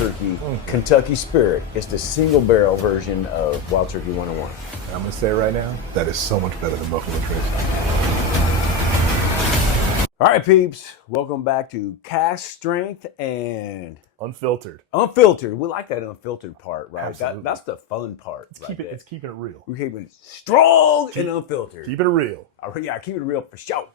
Turkey Kentucky Spirit. It's the single barrel version of Wild Turkey 101. And I'm going to say it right now, that is so much better than Buffalo Trace. All right, peeps. Welcome back to Cask Strength and Unfiltered. Unfiltered. We like that unfiltered part, right? Absolutely. That's the fun part. It's keeping it real. We're keeping it strong and unfiltered. Keep it real. Yeah, keep it real for sure.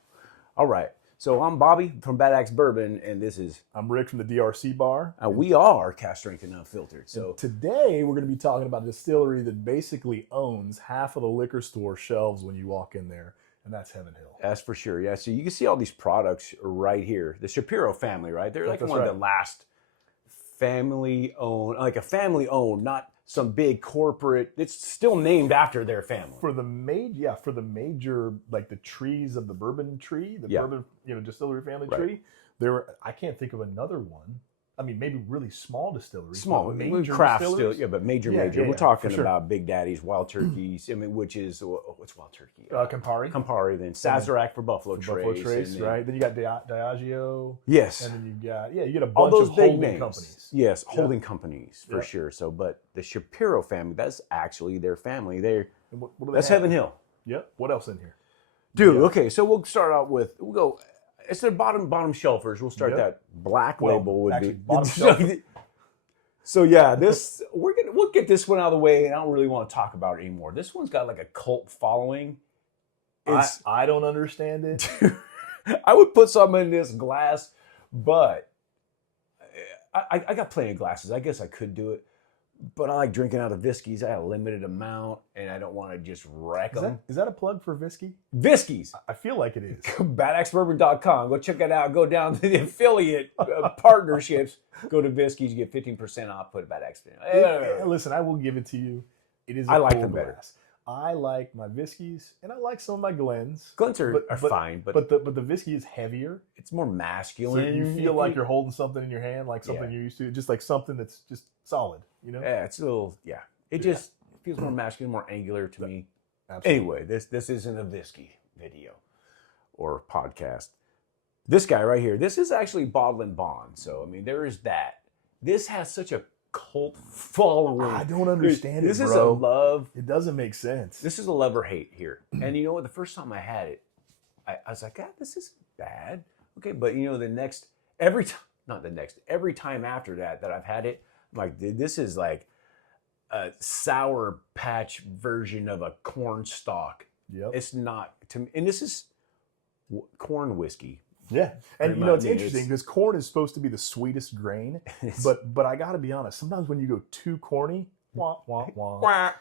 All right. So I'm Bobby from Bad Axe Bourbon, and this is... I'm Rick from the DRC Bar. we are Cask Strength and Unfiltered. So today we're going to be talking about a distillery that basically owns half of the liquor store shelves when you walk in there, and that's Heaven Hill. That's for sure. Yeah, so you can see all these products right here. The Shapiro family, right? They're like one of the last family-owned, like a family-owned, not some big corporate. It's still named after their family. For the major, like the trees of the bourbon tree, the bourbon, distillery family tree. I can't think of another one. I mean, maybe really small distilleries. Small, major craft still, distilleries. yeah, but major. We're talking about Big Daddy's, Wild Turkeys. I mean, which is what's Wild Turkey? Campari. Then Sazerac for Buffalo Trace. Right? Then you got Diageo. Yes. And then you got a bunch all those of big holding names. companies. Yes, holding companies for sure. So, but the Shapiro family, that's actually their family. That's Heaven Hill. Yep. What else in here? Dude, okay, so we'll start out with, it's the bottom shelfers. We'll start that black label would be. Bottom shelf. So yeah, we'll get this one out of the way, and I don't really want to talk about it anymore. This one's got like a cult following. I don't understand it. I would put some in this glass, but I got plenty of glasses. I guess I could do it. But I like drinking out of Viskies. I have a limited amount, and I don't want to just wreck them. Is that a plug for Visky? Viskies. I feel like it is. BadAxeBourbon.com. Go check it out. Go down to the affiliate partnerships. Go to Viskies. You get 15% off. Put Bad Axe. Listen, I will give it to you. It is. I like them better. I like my Viskies, and I like some of my Glens. Glens are fine, but the Visky is heavier. It's more masculine. So you feel like you're holding something in your hand, like something you're used to, just like something that's just solid. Yeah, it's a little. Yeah, it just feels more masculine, more angular to me. Absolutely. Anyway, this isn't a Visky video or podcast. This guy right here, this is actually Bottle and Bond. So I mean, there is that. This has such a cult following. I don't understand this it, bro. This is a love. It doesn't make sense. This is a love or hate here. And you know what? The first time I had it, I was like, this isn't bad. Okay, but every time after that I've had it, I'm like, dude, this is like a Sour Patch version of a corn stalk. Yep. It's not to me, and this is corn whiskey. Yeah, and it's interesting because corn is supposed to be the sweetest grain, but I got to be honest. Sometimes when you go too corny, wah wah wah,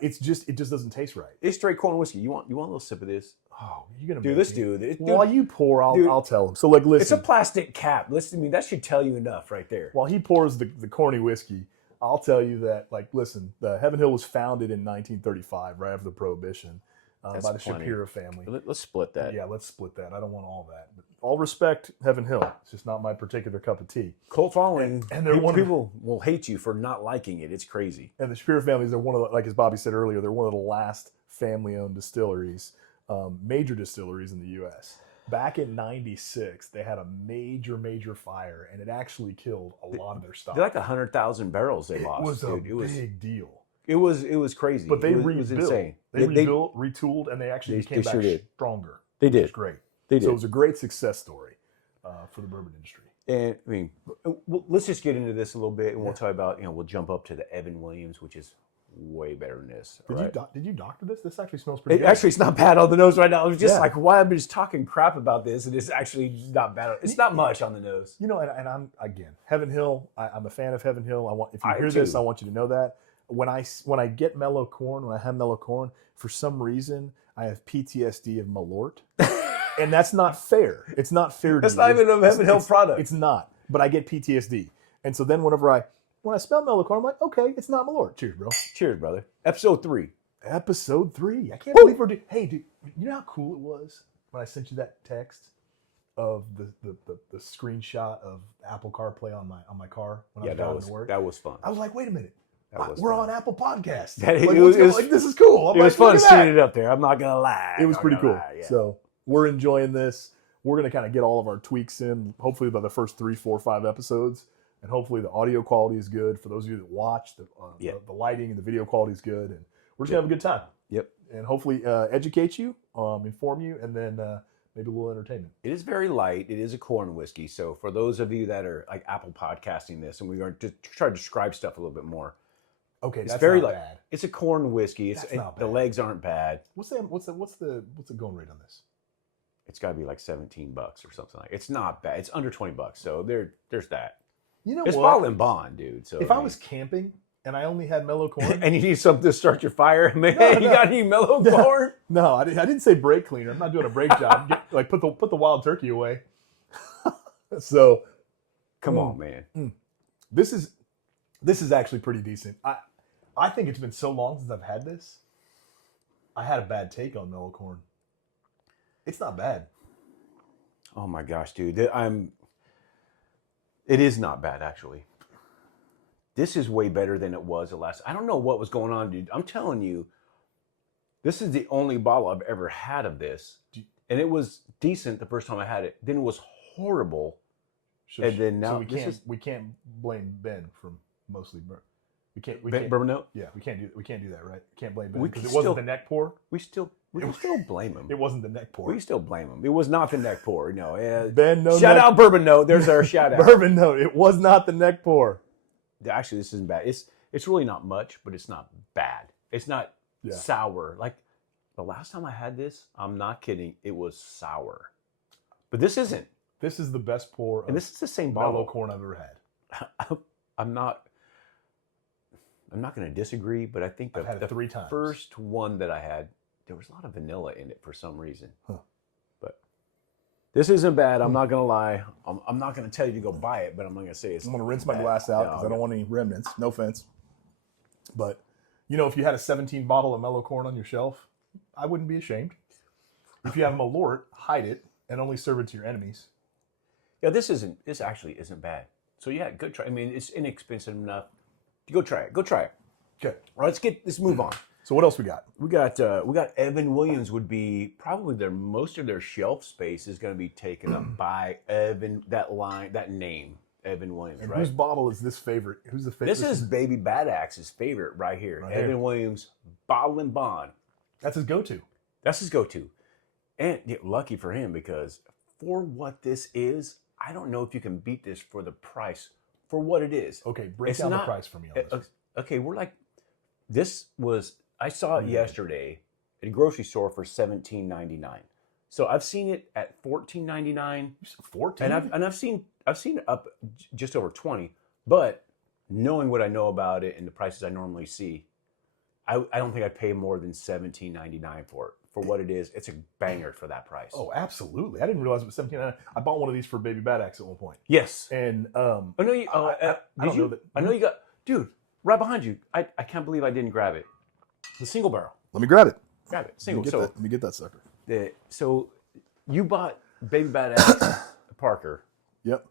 it just doesn't taste right. It's straight corn whiskey. You want a little sip of this? Oh, you're gonna do this, dude. While you pour, I'll tell him. So listen, it's a plastic cap. Listen to me. That should tell you enough right there. While he pours the corny whiskey, I'll tell you that listen, the Heaven Hill was founded in 1935, right after the Prohibition. By the Shapiro family. Let's split that. Yeah, let's split that. I don't want all that. But all respect, Heaven Hill. It's just not my particular cup of tea. Cult following, and people will hate you for not liking it. It's crazy. And the Shapiro families are one of the, like as Bobby said earlier, they're one of the last family-owned distilleries, major distilleries in the U.S. Back in '96, they had a major fire, and it actually killed a lot of their stock. They're like 100,000 barrels they lost. It was a big deal. It was crazy. But they rebuilt. It was insane. They rebuilt, retooled, and they actually came back stronger. They did. It was great. They did. So it was a great success story for the bourbon industry. And I mean, let's just get into this a little bit, and we'll talk about, we'll jump up to the Evan Williams, which is way better than this. Did you doctor this? This actually smells pretty good. Actually, it's not bad on the nose right now. I was just like, why I'm just talking crap about this, and it's actually not bad. It's not much on the nose. And I'm, again, Heaven Hill, I'm a fan of Heaven Hill. If you hear this, I want you to know that. When I get mellow corn, when I have mellow corn, for some reason, I have PTSD of Malort. And that's not fair. It's not fair to That's not even a Heaven Hill product. It's not. But I get PTSD. And so then when I smell mellow corn, I'm like, okay, it's not Malort. Cheers, bro. Cheers, brother. Episode 3. I can't believe we're doing... Hey, dude, you know how cool it was when I sent you that text of the screenshot of Apple CarPlay on my car when I was driving to work? That was fun. I was like, wait a minute. We're on Apple Podcasts. This is cool. It was fun seeing it up there. I'm not gonna lie. It was pretty cool. So we're enjoying this. We're gonna kind of get all of our tweaks in. Hopefully by the first 3, 4, 5 episodes, and hopefully the audio quality is good for those of you that watch. The lighting and the video quality is good, and we're just gonna have a good time. Yep. And hopefully educate you, inform you, and then maybe a little entertainment. It is very light. It is a corn whiskey. So for those of you that are like Apple podcasting this, and we are just try to describe stuff a little bit more. Okay, It's that's very not light. bad. It's a corn whiskey. That's not bad. The legs aren't bad. What's the going rate on this? It's got to be like $17 or something like. It's not bad. It's under $20. So there's that. You know It's what? bottled and bond, dude. So If I was camping and I only had mellow corn, and you need something to start your fire, man, No, you no. got any mellow No. corn? no, I didn't say brake cleaner. I'm not doing a brake job. Put the wild turkey away. So Come on, man. this is actually pretty decent. I think it's been so long since I've had this. I had a bad take on mellow corn. It's not bad. Oh my gosh, dude. It is not bad, actually. This is way better than it was the last. I don't know what was going on, dude. I'm telling you, this is the only bottle I've ever had of this. And it was decent the first time I had it. Then it was horrible. And then now so we can't blame Ben from mostly burn. We can't Bourbon Note? Yeah, we can't do that, right? Can't blame Ben We because can it wasn't still- the neck pour. We still blame him. It wasn't the neck pour. We still blame him. It was not the neck pour. No. Ben, no shout neck- out Bourbon Note. There's our shout out. Bourbon Note. It was not the neck pour. Actually, this isn't bad. It's really not much, but it's not bad. It's not sour. Like the last time I had this, I'm not kidding, it was sour. But this isn't. This is the best pour And this is the same bottle. mellow corn I've ever had. I'm not going to disagree, but I think I've had it the 3 times. first one that I had, there was a lot of vanilla in it for some reason. Huh. But this isn't bad. I'm not going to lie. I'm not going to tell you to go buy it, but I'm not going to say it's I'm going to rinse my bad. glass out No, because I don't want any remnants. No offense. But, if you had a 17 bottle of mellow corn on your shelf, I wouldn't be ashamed. If you have Malort, hide it and only serve it to your enemies. Yeah, this actually isn't bad. So yeah, go try. I mean, it's inexpensive enough. Go try it. Okay. All right, let's move on. So what else we got? We got Evan Williams would be probably most of their shelf space is going to be taken up by Evan, that name, Evan Williams, And right? whose bottle is this favorite? Who's the favorite? This is Baby Bad Axe's favorite right here. Right Evan here. Williams, Bottle and Bond. That's his go-to. That's his go-to. And lucky for him because for what this is, I don't know if you can beat this for the price for what it is. Okay, break It's down the not- price for me on this. Okay, I saw it yesterday at a grocery store for $17.99. So I've seen it at $14.99. 14? And I've seen it up just over 20, but knowing what I know about it and the prices I normally see, I don't think I'd pay more than $17.99 for it. For what it is, it's a banger for that price. Oh, absolutely. I didn't realize it was $17.99. I bought one of these for Baby Bad Axe at one point. yes. And Oh no, you. I don't know that. I know you got, dude, right behind you. I can't believe I didn't grab it. The single barrel. let me grab it. Grab it. Let Single. me get that. Let me get that sucker. So you bought Baby Bad Axe Parker. Yep.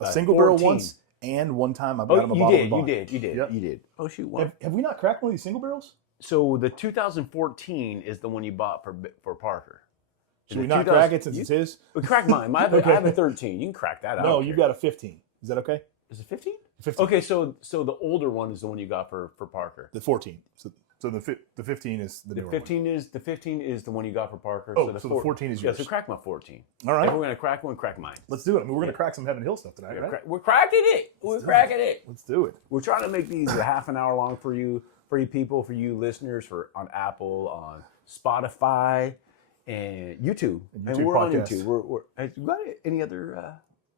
A single barrel 14. once, and one time I got him a You bottle of did. Bond. Yep. You did. Oh shoot. One. Have we not cracked one of these single barrels? So the 2014 is the one you bought for Parker. Should The we not 2000 crack it since it's his? We crack mine. I have a 13. You can crack that out. No, you've got a 15. Is that okay? Is it 15? 15. Okay, so the older one is the one you got for Parker. The 14. So the 15 is the The newer 15 is the one you got for Parker. Oh, so the 14 is Yeah, yours. so crack my 14. one. All If right. we're gonna crack one, crack mine. Let's do it. I mean, we're going to crack some Heaven Hill stuff tonight, right? We're cracking it. We're cracking it. Let's do it. We're trying to make these a half an hour long for you people, for you listeners, on Apple, on Spotify, and YouTube. And YouTube we're on podcasts. YouTube. We're you got any other?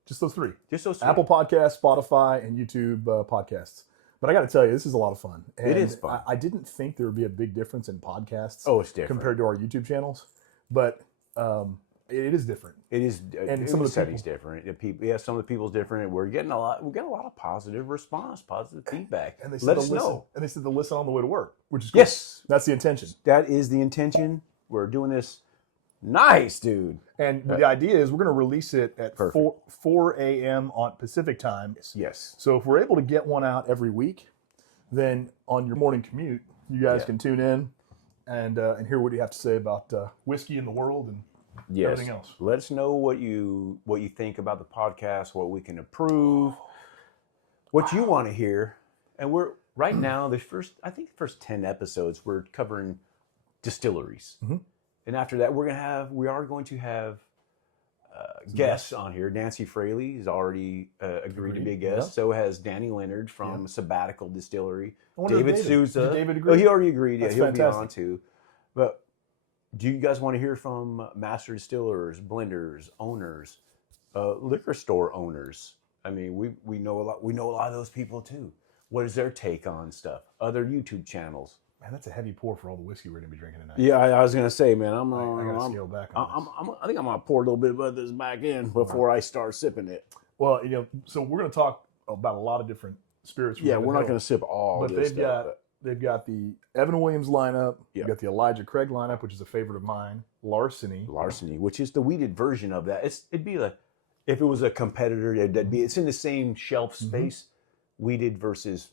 Just those 3. Just those three? Apple Podcasts, Spotify, and YouTube podcasts. But I got to tell you, this is a lot of fun. And It is fun. I didn't think there would be a big difference in podcasts Oh, it's different. compared to our YouTube channels, but it is different. It is, And some some of of the the setting's different. The people, some of the people's different. We're getting a lot of positive response, positive feedback. And they said Let they'll us listen. know. And they said they'll listen on the way to work, which is cool. Yes, That's the intention. that is the intention. We're doing this. Nice, dude. And the idea is we're going to release it at Perfect. 4 a.m. on Pacific time. Yes. So if we're able to get one out every week, then on your morning commute, you guys Yeah. can tune in and hear what you have to say about whiskey in the world and Yes. everything else. Let us know what you think about the podcast, what we can improve. what you want to hear, and we're right now the first 10 episodes we're covering distilleries, and after that we are going to have guests on here. Nancy Fraley has already agreed to be a guest. Yeah. So has Danny Leonard from Sabbatical Distillery. David Souza. David agreed? Oh, he already agreed. That's he'll fantastic. be on too. But do you guys want to hear from master distillers, blenders, owners, liquor store owners? I mean, we know a lot. We know a lot of those people too. What is their take on stuff? Other YouTube channels. Man, that's a heavy pour for all the whiskey we're gonna be drinking tonight. Yeah, I was gonna say, man, I gotta scale back on this. I think I'm gonna pour a little bit of this back in before I start sipping it. Well, so we're gonna talk about a lot of different spirits. Yeah, we're not gonna sip all. But they've got the Evan Williams lineup. Yeah. You've got the Elijah Craig lineup, which is a favorite of mine. Larceny, which is the weeded version of that. It'd be like if it was a competitor, it's in the same shelf space, weeded versus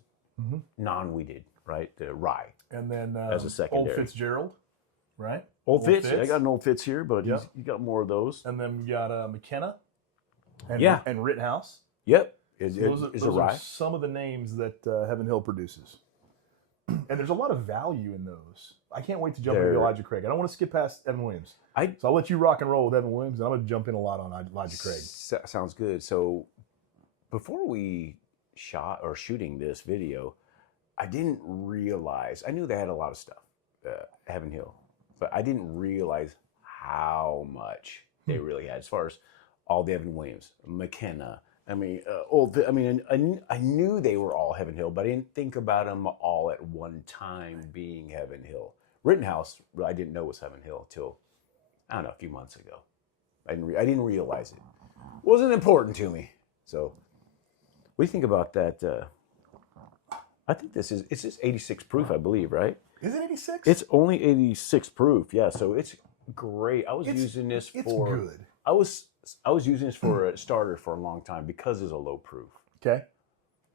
non-weeded, right? The rye. And then as a secondary. Old Fitzgerald, right? Old Fitz. I got an Old Fitz here, but you got more of those. And then we got McKenna and Rittenhouse. Yep. Those are some of the names that Heaven Hill produces. And there's a lot of value in those. I can't wait to jump into Elijah Craig. I don't want to skip past Evan Williams. So I'll let you rock and roll with Evan Williams, and I'm going to jump in a lot on Elijah Craig. Sounds good. So before we shooting this video, I didn't realize, I knew they had a lot of stuff, Heaven Hill, but I didn't realize how much they really had as far as all the Evan Williams, McKenna. I mean, I knew they were all Heaven Hill, but I didn't think about them all at one time being Heaven Hill. Rittenhouse, I didn't know was Heaven Hill until, I don't know, a few months ago. I didn't realize it. It wasn't important to me. So, what do you think about that? I think it's just 86 proof, I believe, right? Is it 86? It's only 86 proof, yeah. So it's great. I was using this for. It's good. I was using this for a starter for a long time because it's a low proof. Okay.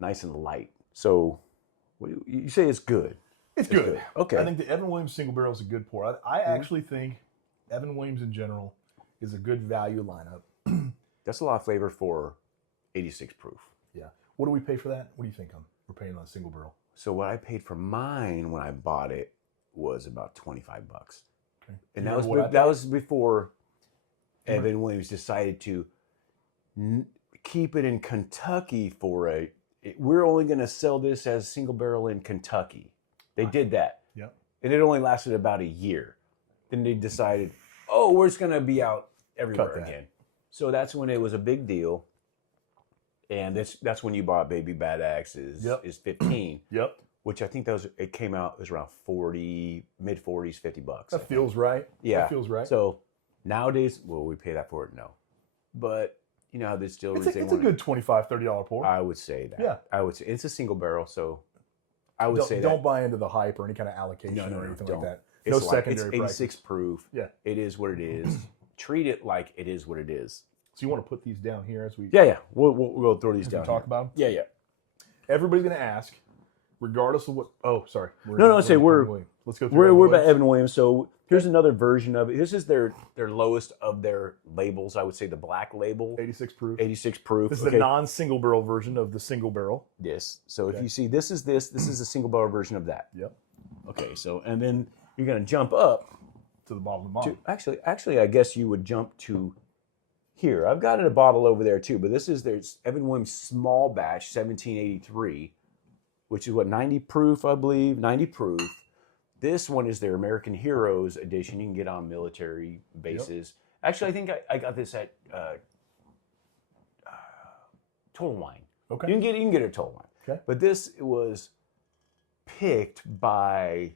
Nice and light. So you say it's good. It's good. Okay. I think the Evan Williams single barrel is a good pour. I actually think Evan Williams in general is a good value lineup. That's a lot of flavor for 86 proof. Yeah. What do we pay for that? What do you think we're paying on a single barrel? So what I paid for mine when I bought it was about $25. Okay. And that was before Evan Williams decided to keep it in Kentucky we're only going to sell this as a single barrel in Kentucky. They did that. Yep. And it only lasted about a year. Then they decided, we're just going to be out everywhere again. So that's when it was a big deal. And that's when you bought Baby Bad Axe is 15. Yep. Which I think it came out, it was around 40, mid 40s, $50. That feels right. Yeah. That feels right. So nowadays, will we pay that for it? No. But you know how the distilleries, it's a good $25, $30 pour. I would say that. Yeah. I would say it's a single barrel, so I would say that. Don't buy into the hype or any kind of allocation or anything like that. It's secondary it's 86 proof. Yeah. It is what it is. Treat it like it is what it is. So you want to put these down here as we... Yeah. We'll throw these down. Talk about them? Yeah. Everybody's going to ask, regardless of what... Oh, sorry. Let's go through We're about Evan Williams. So here's another version of it. This is their lowest of their labels. I would say the black label. 86 proof. 86 proof. This is the non-single barrel version of the single barrel. Yes. So if you see, this is a single barrel version of that. Yep. Okay. So, and then you're going to jump up to the bottom of the bottle. Actually, I guess you would jump to here. I've got a bottle over there too, but this is there's Evan Williams small batch 1783, which is 90 proof, I believe, 90 proof. This one is their American Heroes edition. You can get on military bases. Yep. Actually, I think I got this at Total Wine. Okay. You can get it at Total Wine. Okay. But this was picked by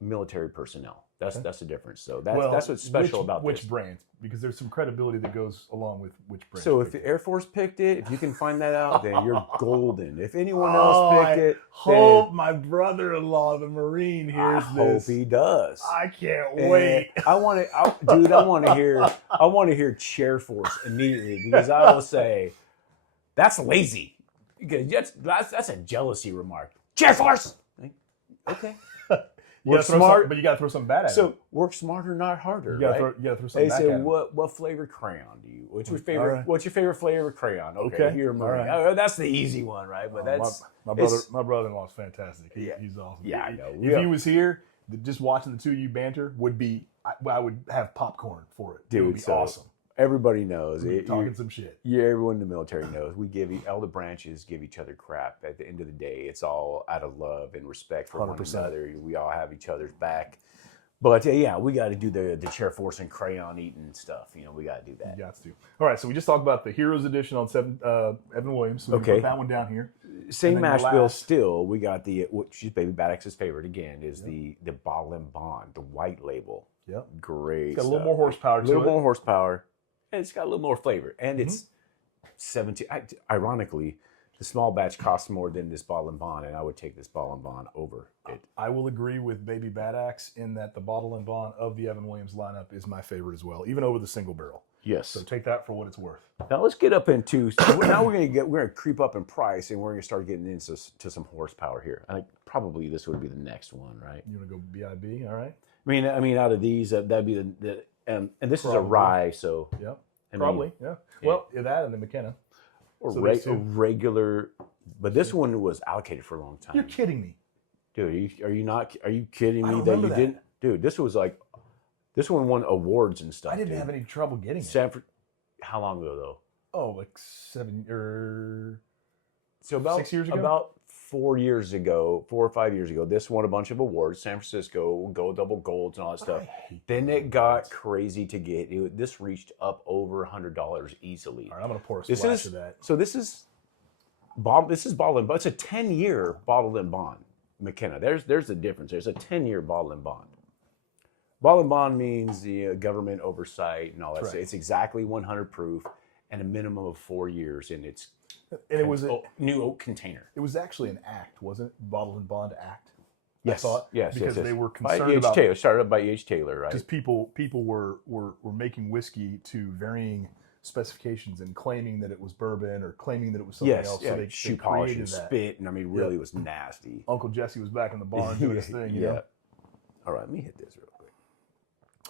military personnel. That's the difference. So that's what's special about this. Which brand? Because there's some credibility that goes along with which brand. So if the Air Force picked it, if you can find that out, then you're golden. If anyone else picked it, hope my brother-in-law, the Marine, hears this. I hope he does. I can't wait. I want to hear Chair Force immediately because I will say that's lazy. Because that's a jealousy remark. Chair Force. Okay. Work smart, but you got to throw something bad at it. So work smarter, not harder. You got to right? throw something They back say, at it. what flavor crayon do you? What's your favorite? right. What's your favorite flavor crayon? Okay. Here, All right. oh, that's the easy one, right? But that's my brother-in-law is fantastic. He's awesome. Yeah, I know. If he was here, just watching the two of you banter would be. I would have popcorn for it. Dude, it would be so awesome. Everybody knows. Talking some shit. Yeah, everyone in the military knows. We give all the branches give each other crap. At the end of the day, it's all out of love and respect for 100%. one another. We all have each other's back. But yeah, we got to do the chair force and crayon eating stuff. We got to do that. You got to. All right, so we just talked about the Heroes Edition on Evan Williams. So we Okay. put that one down here. Same And then mash the bill last- still. We got which is Baby Bad X's favorite again, is the Bottle and Bond, the white label. Yep. Great. It's got a little more horsepower A to little it. more horsepower. And it's got a little more flavor. And it's 17. Ironically, the small batch costs more than this Bottle and Bond, and I would take this Bottle and Bond over it. I will agree with Baby Bad Axe in that the Bottle and Bond of the Evan Williams lineup is my favorite as well, even over the single barrel. Yes. So take that for what it's worth. Now let's get up into. So now we're gonna creep up in price, and we're gonna start getting into some horsepower here. I think probably this would be the next one, right? You want to go BIB? All right. I mean, out of these, that'd be the and this is a Probably. rye, so Yep. I mean, Probably. Yeah. Well, that and the McKenna. or So there's two. regular. But this one was allocated for a long time. You're kidding me. Dude, are you not? Are you kidding I me don't that you remember that. didn't? Dude, this was like, this one won awards and stuff. I didn't dude. have any trouble getting it. Sanford. How long ago though? Oh, like 7 or So about 6 years ago? About 4 years ago, 4 or 5 years ago, this won a bunch of awards. San Francisco, gold, double golds, and all that stuff. I hate Then those it got awards. crazy to get. This reached up over $100 easily. All right, I'm gonna pour a This splash is of that. so. This is bottled. This is bottled and bond. It's a 10-year bottled and bond. McKenna. There's the difference. There's a 10-year bottled and bond. Bottled and bond means the government oversight and all that. Correct. So it's exactly 100 proof and a minimum of 4 years in its And it was new oak container. it was actually an act, wasn't it? Bottle and Bond Act. Yes, I thought, yes, because yes. they were By concerned E.H. about Taylor. Started up by E.H. Taylor, right? because people were making whiskey to varying specifications and claiming that it was bourbon or claiming that it was something Yes, else. yeah, So they shoe polish created and that. spit, and I mean, really, it was nasty. Uncle Jesse was back in the barn doing his thing. You know? All right, let me hit this real quick.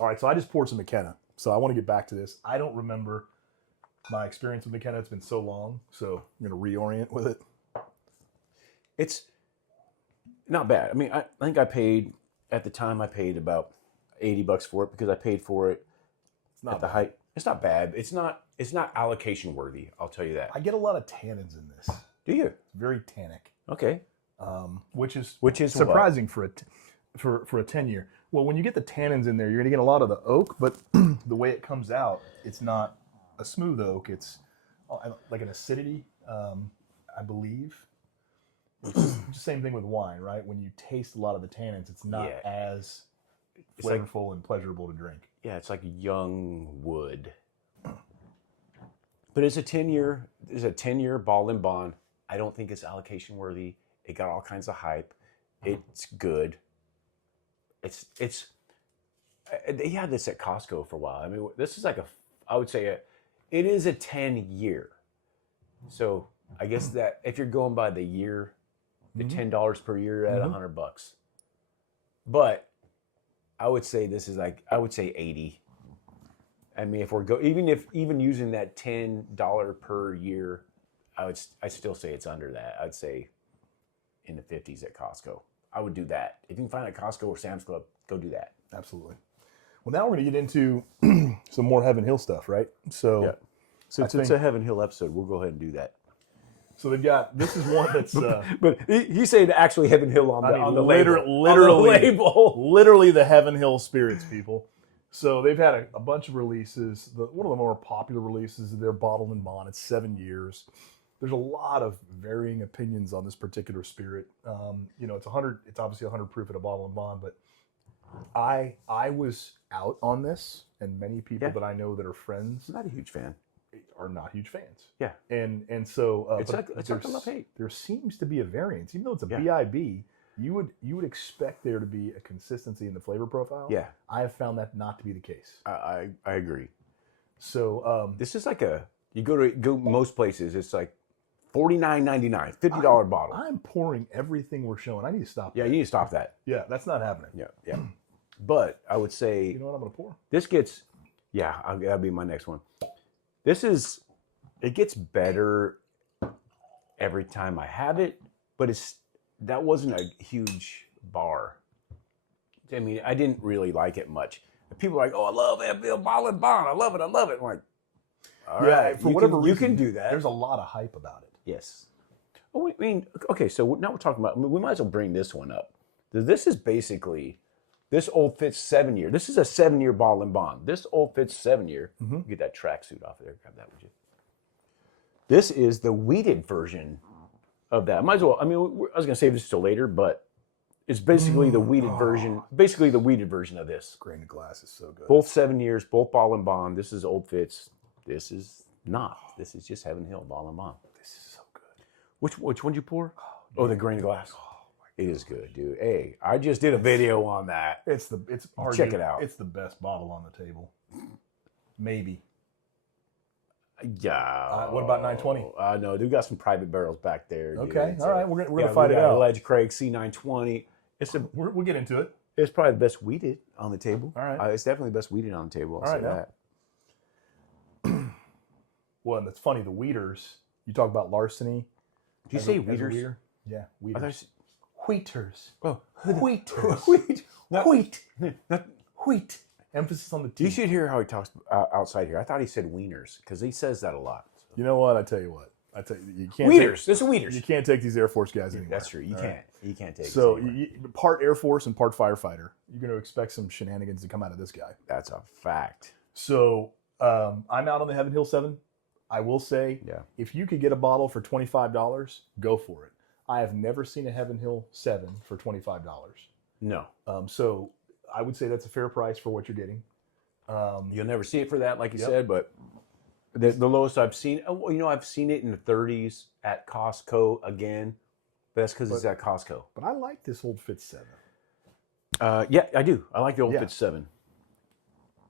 All right, so I just poured some McKenna. So I want to get back to this. I don't remember my experience with McKenna. It's been so long, so I'm going to reorient with it. It's not bad. I mean, I think I paid at the time. I paid about $80 for it because I paid for it It's not at the bad. height. It's not bad. It's not allocation worthy. I'll tell you that. I get a lot of tannins in this. Do you? It's very tannic, Okay. which is Which is what? surprising for a 10-year. Well, when you get the tannins in there, you're going to get a lot of the oak, but the way it comes out, it's not a smooth oak. It's like an acidity, I believe. It's just the same thing with wine, right? When you taste a lot of the tannins, it's not Yeah. as It's like- flavorful and pleasurable to drink. Yeah, it's like young wood. But it's a 10-year. It's a 10-year ball and bond. I don't think it's allocation worthy. It got all kinds of hype. It's good. They had this at Costco for a while. I mean, this is like I would say it is a 10-year. So I guess that if you're going by the year, the $10 per year at $100. But I would say this is like, I would say 80. I mean, if we're even using that $10 per year, I'd still say it's under that. I'd say in the 50s at Costco. I would do that. If you can find it at Costco or Sam's Club, go do that. Absolutely. Well, now we're going to get into some more Heaven Hill stuff, right? So, Yeah. Since it's a Heaven Hill episode, we'll go ahead and do that. so they've got, this is one that's But he's saying actually Heaven Hill on the label. literally, On the label. literally the Heaven Hill Spirits, people. So they've had a bunch of releases. One of the more popular releases is their Bottle and Bond. It's 7 years. There's a lot of varying opinions on this particular spirit. It's 100. It's obviously 100 proof at a Bottle and Bond, but I was out on this, and many people that I know that are friends I'm not a huge fan. are not huge fans. Yeah. And so It's but like a love-hate. there seems to be a variance, even though it's a Yeah. BIB. You would expect there to be a consistency in the flavor profile. Yeah, I have found that not to be the case. I agree. So This is like you go most places, it's like $49.99, $50 bottle. I'm pouring everything we're showing. I need to stop. Yeah, that. you need to stop that. Yeah, that's not happening. Yeah. But I would say, You know what I'm gonna pour? this gets, that'll be my next one. It gets better every time I have it, but that wasn't a huge bar. I mean, I didn't really like it much. People are like, oh, I love Heaven Hill Bottle and Bond. I love it. I'm like, all right, for whatever reason, you can do that. There's a lot of hype about it. Yes. Oh, I mean, okay, so now we're talking about, we might as well bring this one up. This is basically, this Old Fitz 7-year. This is a 7-year Bottle and Bond. This Old Fitz 7-year, get that tracksuit off of there. Grab that, would you? This is the weeded version of that. Might as well, I mean, I was going to save this till later, but it's basically the weeded version, of this. Grain of Glass is so good. Both 7 years, both Bottle and Bond. This is Old Fitz. This is not. This is just Heaven Hill Bottle and Bond. This is so good. Which one did you pour? Oh, the Grain of Glass. It is good, dude. Hey, I just did a video on that. Check it out. It's the best bottle on the table. Maybe. Yeah. What about 920? No, dude, got some private barrels back there. Dude. Okay, all right, we're gonna we fight it got out. Ledge Craig C920. We'll get into it. It's probably the best weeded on the table. All right. It's definitely the best weeded on the table. I'll say now. that. Well, and it's funny, the weeders, you talk about larceny. Did you say weeders? Yeah, I thought weeders. Wheaters. Oh, Wheaters. wheat. Wheat. Emphasis on the T. You should hear how he talks outside here. I thought he said wieners because he says that a lot. So. You know what? I tell you what. You can't Weeders. This is Weeders. You can't take these Air Force guys anymore. That's true. You All can't. right? You can't take. So it part Air Force and part firefighter. You're going to expect some shenanigans to come out of this guy. That's a fact. So I'm out on the Heaven Hill 7. I will say, if you could get a bottle for $25, go for it. I have never seen a Heaven Hill 7 for $25. No. So I would say that's a fair price for what you're getting. You'll never see it for that, like you said, but the lowest I've seen, I've seen it in the 30s at Costco again. But that's because it's at Costco. But I like this Old Fitz 7. Yeah, I do. I like the Old Fitz 7.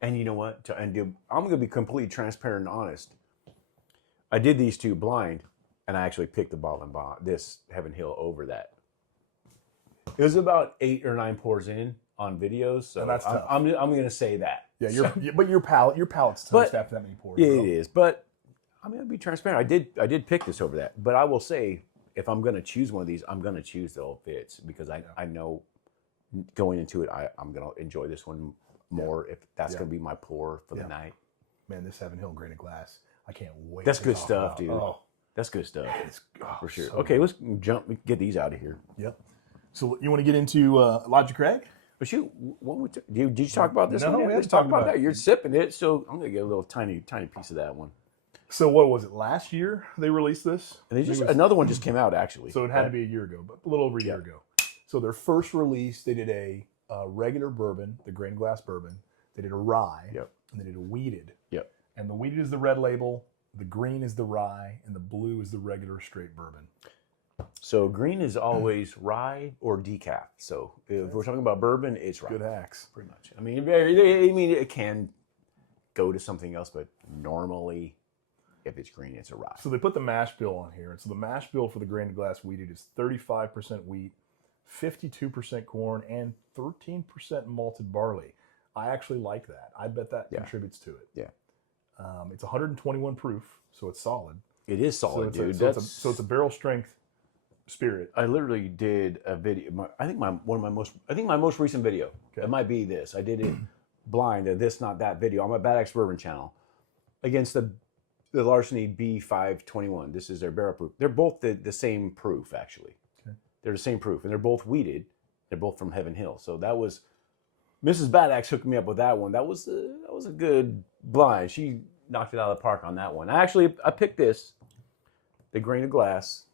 And you know what? I'm going to be completely transparent and honest. I did these two blind, and I actually picked the Bottle and Bond, this Heaven Hill over that. It was about 8 or 9 pours in on videos, so and that's tough. I'm going to say that. Yeah, but your palate's toast after that many pours. Yeah, it is. But I'm going to be transparent. I did pick this over that. But I will say, if I'm going to choose one of these, I'm going to choose the Old Fitz because I know going into it, I'm going to enjoy this one more if that's going to be my pour for the night. Man, this Heaven Hill Grain of Glass, I can't wait. That's good stuff, dude. Oh. That's good stuff. For sure. So okay, let's get these out of here. Yep. So you want to get into Elijah Craig? But did you talk about this one? No, let's talk about that. You're sipping it, so I'm going to get a little tiny piece of that one. So what was it, last year they released this? And another one just came out, actually. So it had to be a year ago, but a little over a year ago. So their first release, they did a regular bourbon, the Grain Glass bourbon. They did a rye, and they did a wheated. Yep. And the wheated is the red label, the green is the rye, and the blue is the regular straight bourbon. So green is always rye or decaf. So if we're talking about bourbon, it's rye. Good hacks. Pretty much. I mean, it can go to something else, but normally, if it's green, it's a rye. So they put the mash bill on here. And so the mash bill for the Grain Glass wheated is 35% wheat, 52% corn, and 13% malted barley. I actually like that. I bet that contributes to it. Yeah. It's 121 proof, so it's solid. It is solid, dude. So it's a barrel strength spirit. I literally did a video. I think my most recent video. Okay. It might be this. I did it blind. This not that video on my Bad Axe Bourbon channel against the Larceny B521. This is their barrel proof. They're both the same proof, actually. Okay. They're the same proof, and they're both wheated. They're both from Heaven Hill. So that was Mrs. Bad Axe hooked me up with that one. That was a good blind. She knocked it out of the park on that one. I picked this, the Grain of Glass.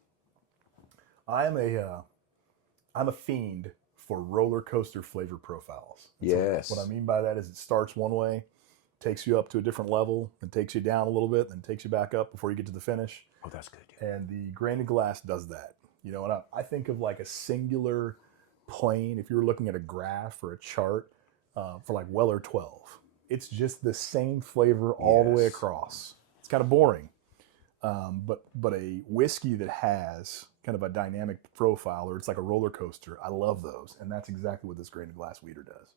I'm a fiend for roller coaster flavor profiles. Yes. So what I mean by that is it starts one way, takes you up to a different level, then takes you down a little bit, then takes you back up before you get to the finish. Oh, that's good. Dude. And the Grain of Glass does that. And I think of like a singular plane. If you were looking at a graph or a chart for like Weller 12, it's just the same flavor all the way across. It's kind of boring. But a whiskey that has kind of a dynamic profile, or it's like a roller coaster, I love those, and that's exactly what this grain and glass wheater does.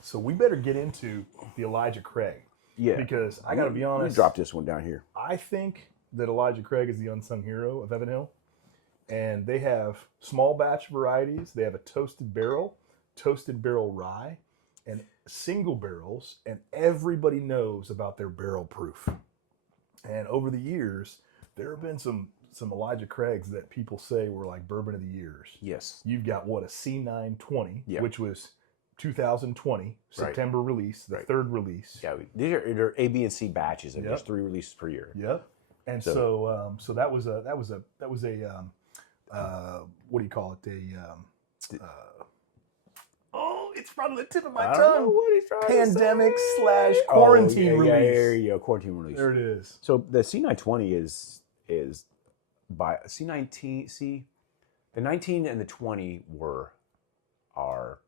So we better get into the Elijah Craig. Yeah. Because I got to be honest. Drop this one down here. I think that Elijah Craig is the unsung hero of Heaven Hill. And they have small batch varieties. They have a toasted barrel rye, and single barrels. And everybody knows about their barrel proof. And over the years, there have been some Elijah Craigs that people say were like bourbon of the years. Yes. You've got a C920, yeah. which was 2020 September release, the third release. Yeah, they're A, B, and C batches, and there's 3 releases per year. Yep. And so that was a what do you call it? It's probably the tip of my tongue. What he's trying Pandemic / quarantine release. Yeah, there you go, quarantine release. There it is. So the C920 is by C19. The 19 and the 20 are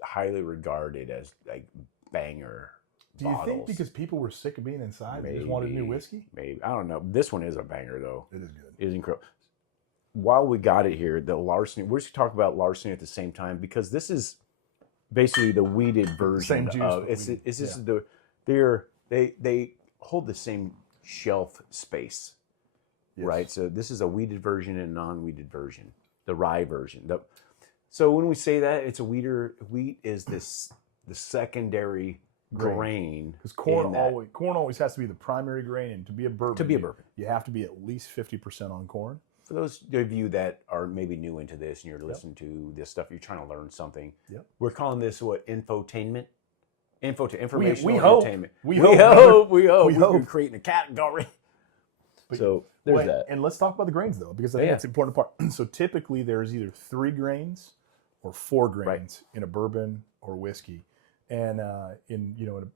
highly regarded as like banger. Do you think because people were sick of being inside, they just wanted new whiskey? Maybe, I don't know. This one is a banger though. It is good. It is incredible. While we got it here, the larceny. We're just talking about larceny at the same time because this is basically the weeded version. Same juice. Of they hold the same shelf space, right? So this is a weeded version and a non-weeded version, the rye version. So when we say that it's a weeder, wheat is the secondary grain. Because corn always has to be the primary grain, and to be a bourbon, you have to be at least 50% on corn. For those of you that are maybe new into this and you're listening to this stuff, you're trying to learn something. Yep. We're calling this what? Infotainment? Informational we hope. entertainment. We hope. We're creating a category. So there's that. And let's talk about the grains though, because I think that's an important part. So typically there's either 3 grains or 4 grains in a bourbon or whiskey. And in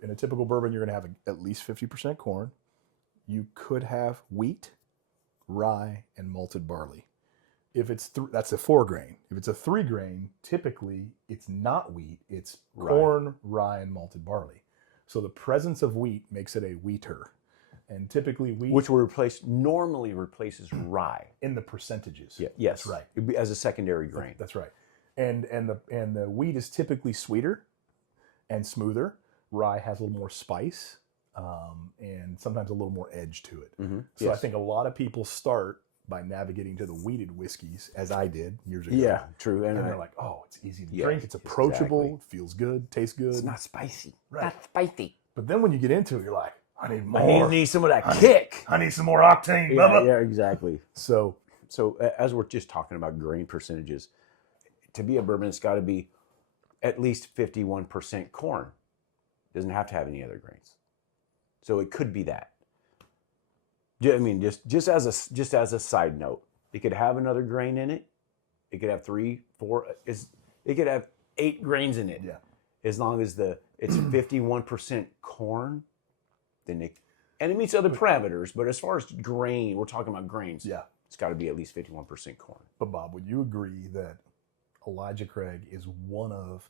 a typical bourbon, you're going to have at least 50% corn. You could have wheat, rye, and malted barley. If it's that's a 4 grain. If it's a 3 grain, typically it's not wheat. It's corn, rye, and malted barley. So the presence of wheat makes it a wheater. And typically wheat, which normally replaces rye in the percentages. Yeah, yes, that's right. It'd be as a secondary grain. That's right. And the wheat is typically sweeter and smoother. Rye has a little more spice, and sometimes a little more edge to it. Mm-hmm. So I think a lot of people start by navigating to the wheated whiskeys, as I did years ago. Yeah, true. And they're like, oh, it's easy to drink. It's approachable. It feels good. Tastes good. It's not spicy. Right. Not spicy. But then when you get into it, you're like, I need more. I need some of that kick. I need some more octane, Bubba. Yeah, exactly. So as we're just talking about grain percentages, to be a bourbon, it's got to be at least 51% corn. Doesn't have to have any other grains. So it could be that. I mean, just as a side note, it could have another grain in it. It could have 3, 4. It could have 8 grains in it. Yeah. As long as it's 51% corn, then it meets other parameters. But as far as grain, we're talking about grains. Yeah. It's got to be at least 51% corn. But Bob, would you agree that Elijah Craig is one of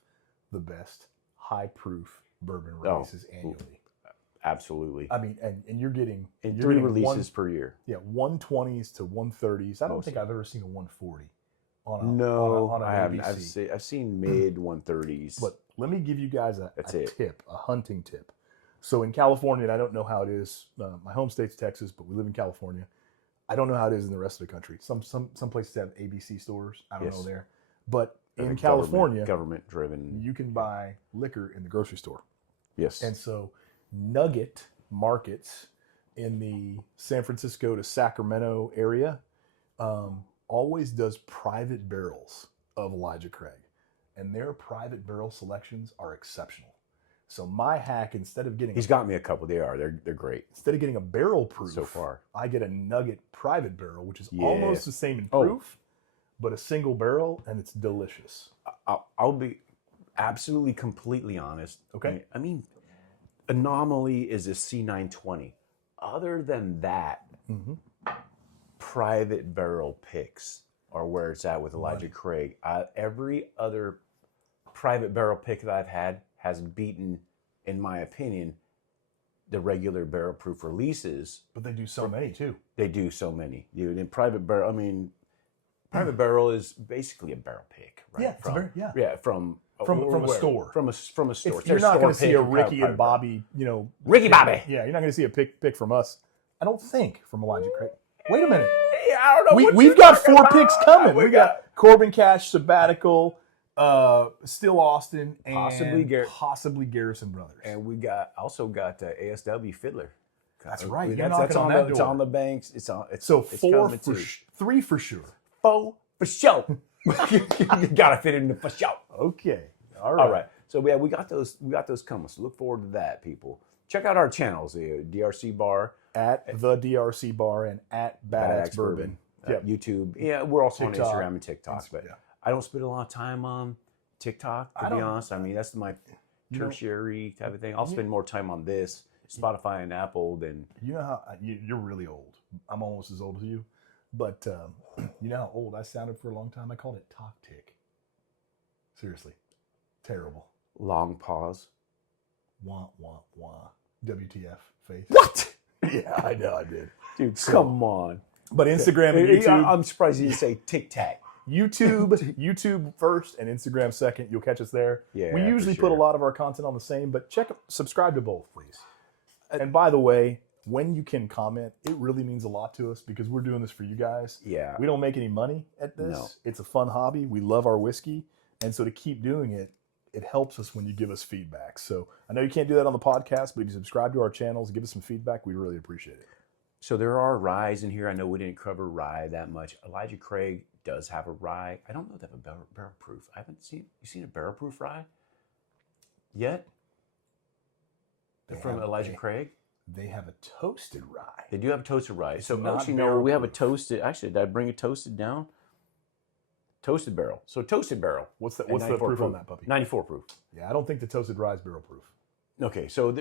the best high proof bourbon releases annually? Absolutely. I mean, and you're getting 3 releases per year. Yeah, 120s to 130s. I don't think I've ever seen a 140 on an I haven't. ABC. I've seen mid 130s. But let me give you guys a tip, a hunting tip. So in California, and I don't know how it is. My home state's Texas, but we live in California. I don't know how it is in the rest of the country. Some places have ABC stores. I don't know there. But in California, government driven, you can buy liquor in the grocery store. Yes. And so Nugget markets in the San Francisco to Sacramento area always does private barrels of Elijah Craig. And their private barrel selections are exceptional. So my hack, instead of getting... He's got me a couple. They're great. Instead of getting a barrel proof, so far, I get a Nugget private barrel, which is almost the same in proof, but a single barrel, and it's delicious. I'll be absolutely, completely honest. Okay. I mean, Anomaly is a C920. Other than that, private barrel picks are where it's at with Elijah Craig. Every other private barrel pick that I've had has beaten, in my opinion, the regular barrel proof releases. But they do so many too. They do so many, dude. In private barrel, I mean, private barrel is basically a barrel pick, right? Yeah, it's a from a where? store. From a store. You're not going to see a pick, Ricky private and Bobby, Ricky Bobby. Yeah, you're not going to see a pick from us. I don't think from Elijah Craig. Wait a minute. Yeah, I don't know. We've got 4 picks coming. We We got Corbin Cash, Sabbatical, Still Austin, and possibly Garrison Brothers. And we also got ASW Fiddler. That's right. You're That's knocking on that door. It's on the banks. It's 3 for sure. 4 for sure. You gotta fit it in the for sure. Okay. All right. So we got those coming. So look forward to that, people. Check out our channels, the DRC Bar, at the DRC Bar, and at Bad Axe Bourbon. Yep. YouTube. Yeah, we're also TikTok. on Instagram and TikTok. But I don't spend a lot of time on TikTok, to be honest. I mean, that's my tertiary type of thing. I'll spend more time on this, Spotify and Apple than... You know how... You're really old. I'm almost as old as you. But you know how old I sounded for a long time? I called it Talk Tick. Seriously. Terrible. Long pause. Wah, wah, wah. WTF face. What? Yeah, I know I did. Dude, come on. But Instagram and YouTube... I'm surprised you didn't say tic-tac. YouTube first and Instagram second. You'll catch us there. Yeah, we usually put a lot of our content on the same, but subscribe to both, please. And by the way, when you can comment, it really means a lot to us because we're doing this for you guys. Yeah. We don't make any money at this. No. It's a fun hobby. We love our whiskey. And so to keep doing it, it helps us when you give us feedback. So I know you can't do that on the podcast, but if you subscribe to our channels, give us some feedback, we'd really appreciate it. So there are ryes in here. I know we didn't cover rye that much. Elijah Craig does have a rye. I don't know if they have a barrel proof. I haven't seen. You seen a barrel proof rye yet? From Elijah Craig. They have a toasted rye. They do have a toasted rye. It's so not actually, no, we have a toasted. Actually, did I bring a toasted down? Toasted barrel. So toasted barrel. What's the proof on that puppy? 94 proof. Yeah, I don't think the toasted rye is barrel proof. Okay, so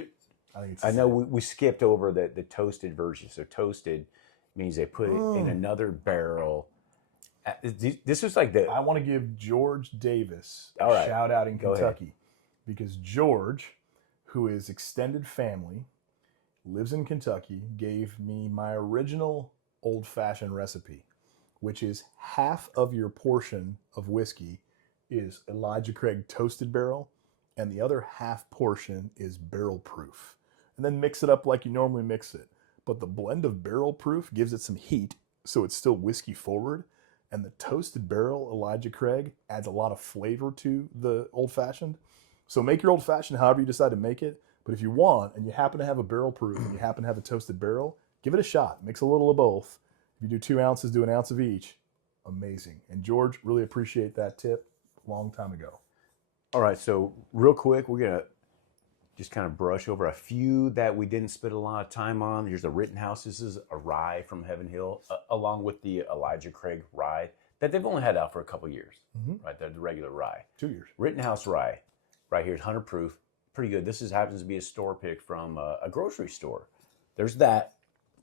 I know we skipped over the toasted version. So toasted means they put it in another barrel. This is like I want to give George Davis a right. shout out in Kentucky because George, who is extended family, lives in Kentucky, gave me my original old-fashioned recipe, which is half of your portion of whiskey is Elijah Craig toasted barrel, and the other half portion is barrel proof. And then mix it up like you normally mix it. But the blend of barrel proof gives it some heat, so it's still whiskey forward. And the toasted barrel Elijah Craig adds a lot of flavor to the old-fashioned. So make your old-fashioned however you decide to make it. But if you want, and you happen to have a barrel proof, and you happen to have a toasted barrel, give it a shot. Mix a little of both. If you do 2 ounces, do an ounce of each. Amazing. And George, really appreciate that tip a long time ago. All right, so real quick, we're going to just kind of brush over a few that we didn't spend a lot of time on. Here's the Rittenhouse. This is a rye from Heaven Hill, along with the Elijah Craig rye that they've only had out for a couple years, right? They're the regular rye. 2 years. Rittenhouse rye, right here, 100 proof. Pretty good. This happens to be a store pick from a grocery store. There's that.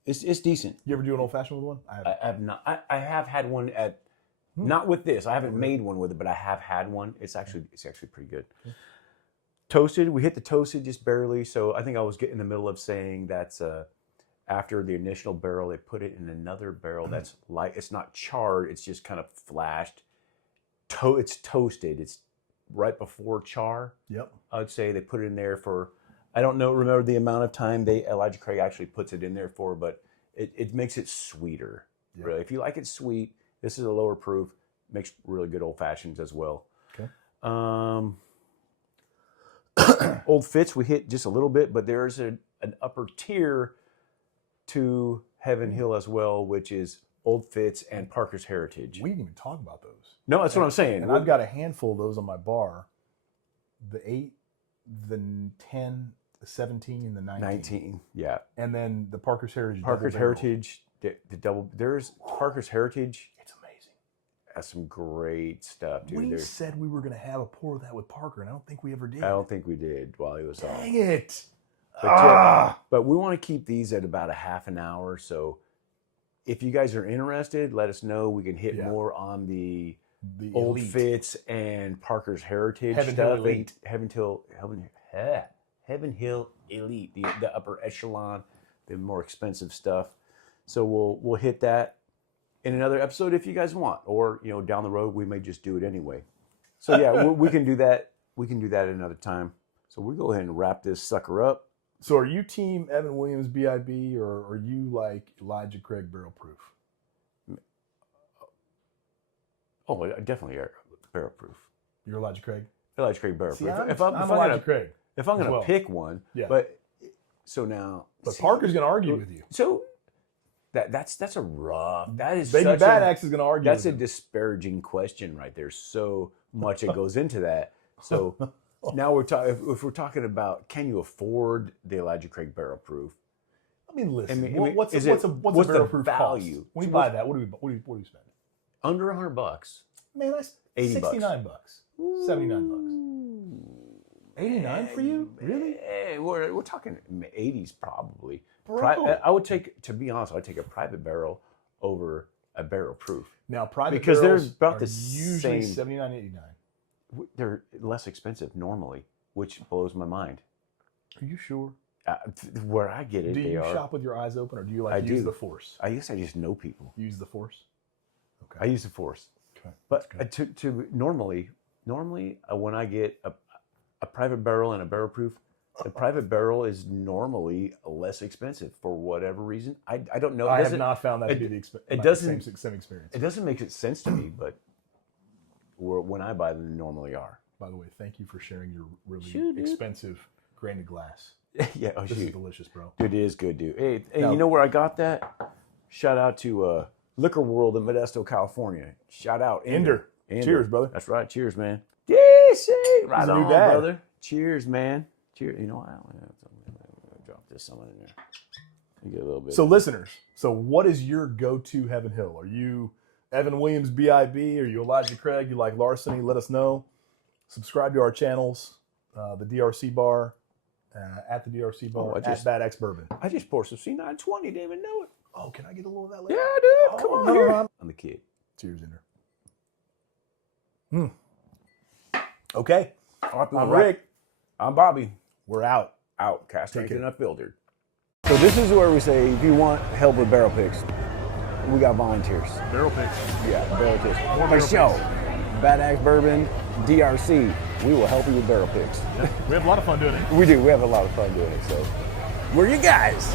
It's decent. You ever do an old-fashioned with one? I have not. I have had one at, not with this. I haven't made one with it, but I have had one. It's actually pretty good. Toasted. We hit the toasted just barely. So I think I was getting in the middle of saying that's after the initial barrel, they put it in another barrel that's light. It's not charred. It's just kind of flashed. It's toasted. It's right before char. Yep. I would say they put it in there for, I don't know, remember the amount of time Elijah Craig actually puts it in there for, but it makes it sweeter. Yep. Really. If you like it sweet, this is a lower proof. Makes really good old fashions as well. Okay. Old Fitz we hit just a little bit, but there's an upper tier to Heaven Hill as well, which is Old Fitz and Parker's Heritage. We didn't even talk about those. No, that's what I'm saying. And I've got a handful of those on my bar. The 8, the 10, the 17, and the 19. 19, yeah. And then the Parker's Heritage. Parker's Heritage, the double. There's Parker's Heritage. It's amazing. Has some great stuff, dude. We said we were going to have a pour of that with Parker, and I don't think we ever did. I don't think we did while he was on. Dang it. But we want to keep these at about a half an hour. So if you guys are interested, let us know. We can hit more on the Old elite. Fitz and Parker's Heritage Heaven stuff. Hill Elite. Heaven Heaven Hill Elite, the upper echelon, the more expensive stuff. So we'll hit that in another episode if you guys want, or down the road we may just do it anyway. So yeah, we can do that. We can do that another time. So we'll go ahead and wrap this sucker up. So are you team Evan Williams BIB, or are you like Elijah Craig barrel proof? Oh, definitely barrel proof. You're Elijah Craig? Elijah Craig barrel proof. I'm Elijah Craig. If I'm going to pick one, yeah. But Parker's going to argue with you. So that's a rough. That is Baby Bad Axe is going to argue. That's a disparaging question right there. So much it goes into that. So now we're talking. If we're talking about, can you afford the Elijah Craig barrel proof? I mean, listen. What's a barrel proof value? Cost? When we buy that, what do we spend? Under $100. Man, that's $69. $79. 89 for you? Really? We're talking 80s probably. I would take, to be honest, I would take a private barrel over a barrel proof. Now, private because barrels they're about the usually same. $79, $89. They're less expensive normally, which blows my mind. Are you sure? Where I get it, do you shop with your eyes open, or do you use the force? I guess I just know people. Use the force. Okay. I use the force. Okay. But to normally when I get a private barrel and a barrel proof, the private barrel is normally less expensive for whatever reason. I don't know. I have not found that to be the same experience. It doesn't make sense to me, but when I buy them, they normally are. By the way, thank you for sharing your really expensive grained glass. Yeah, this is delicious, bro. Dude, it is good, dude. Hey, you know where I got that? Shout out to Liquor World in Modesto, California. Shout out, Ender. Cheers, brother. That's right. Cheers, man. Yes, right on, brother. Cheers, man. Cheers. You know what? I'm gonna drop this someone in there. You get a little bit. So, listeners, what is your go-to Heaven Hill? Are you Evan Williams BIB? Are you Elijah Craig? You like larceny? Let us know. Subscribe to our channels. The DRC Bar, at the DRC Bar, at Bad Axe Bourbon. I just poured some C920. Didn't even know it. Oh, can I get a little of that later? Yeah, dude. Come on here. I'm the kid. Cheers, Ender. Okay. I'm Rick. I'm Bobby. We're out. Castrated and unfiltered. So this is where we say, if you want help with barrel picks, we got volunteers. Barrel picks. Yeah, barrel picks. For show. Bad Axe Bourbon, DRC. We will help you with barrel picks. Yeah. We have a lot of fun doing it. We do. We have a lot of fun doing it. So we're you guys.